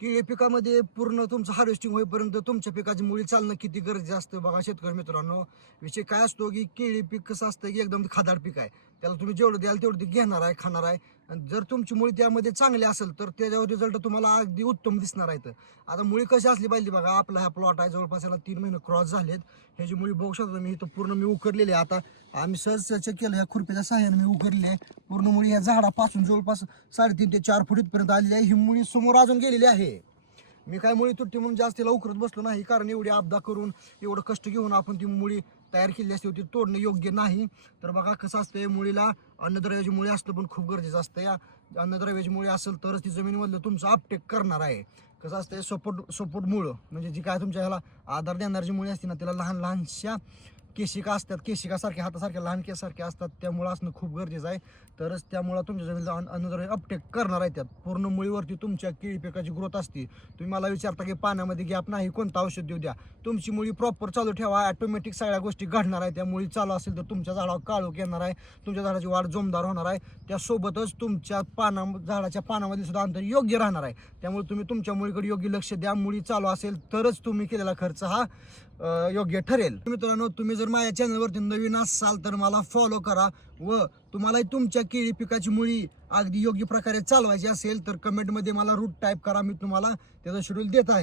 केळी पिकामध्ये पूर्ण तुमचं हार्वेस्टिंग होईपर्यंत तुमच्या पिकाची मुळी चालणं किती गरजेचं असतं बघा शेतकरी मित्रांनो. विषय काय असतो की केळी पीक कसं असतं की एकदम खादाड पीक आहे. त्याला तुम्ही जेवढं द्याल तेवढं ते घेणार आहे, खाणार आहे. आणि जर तुमची मुळी त्यामध्ये चांगली असेल तर त्याच्यावर रिझल्ट तुम्हाला अगदी उत्तम दिसणार आहेत. आता मुळी कशी असली पाहिजे बघा. आपला हा प्लॉट आहे, जवळपास याला 3 महिने क्रॉस झालेत. ह्याची मुळी बघू शकतो मी इथं पूर्ण मी उकरलेली आहे. आता आम्ही सहज चेक केलं, या खुरप्याच्या सहाय्याने मी उकरली आहे. पूर्ण मुळी या झाडापासून जवळपास 3.5 ते 4 फूट इथपर्यंत आलेली आहे. ही मुळी समोर अजून गेलेली आहे. मी काय मुळी तुटती म्हणून जास्त तिला उकरत बसलो नाही, कारण एवढी आपदा करून एवढं कष्ट घेऊन आपण ती मुळी तयार केली असते, ती तोडणं योग्य नाही. तर बघा कसं असतं, मुळीला अन्नद्रव्याची मुळी असतं पण खूप गरजेचं असतं. या अन्नद्रव्याची मुळी असेल तरच ती जमिनीमधलं तुमचं अपटेक करणार आहे. कसं असतं, सपोर्ट मुळं म्हणजे जी काय तुमच्या ह्याला आधार देणारी जी मुळी असते ना, त्याला लहान लहानशा केशिका असतात, केशिकासारख्या हातासारख्या लहान केसारख्या असतात. त्यामुळं असणं खूप गरजेचं आहे. तरच त्यामुळं तुमच्या जमिनीला अन्नद्रव्य अपटेक करणार आहे. त्यात पूर्ण मुळीवरती तुमच्या केळी पिकाची ग्रोथ असते. तुम्ही मला विचारता की पाण्यामध्ये गॅप नाही, कोणतं औषध देऊ द्या. तुमची मुळी प्रॉपर चालू ठेवा, ऑटोमॅटिक सगळ्या गोष्टी घडणार आहे. त्या मुळी चालू असेल तर तुमच्या झाडावर काळोख येणार आहे, तुमच्या झाडाची वाढ जोमदार होणार आहे. त्यासोबतच तुमच्या झाडाच्या पानामध्ये सुद्धा अंतर योग्य राहणार आहे. त्यामुळे तुम्ही तुमच्या मुळीकडे योग्य लक्ष द्या. मुळी चालू असेल तरच तुम्ही केलेला खर्च हा योग्य ठरेल. मित्रांनो, तुम्ही जर माझ्या चॅनलवरती नवीन असाल तर मला फॉलो करा व तुम्हाला तुमच्या केळी पिकाची मुळी अगदी योग्य प्रकारे चालवायची असेल तर कमेंटमध्ये मला रूट टाईप करा. मी तुम्हाला त्याचा शेड्यूल देत आहे.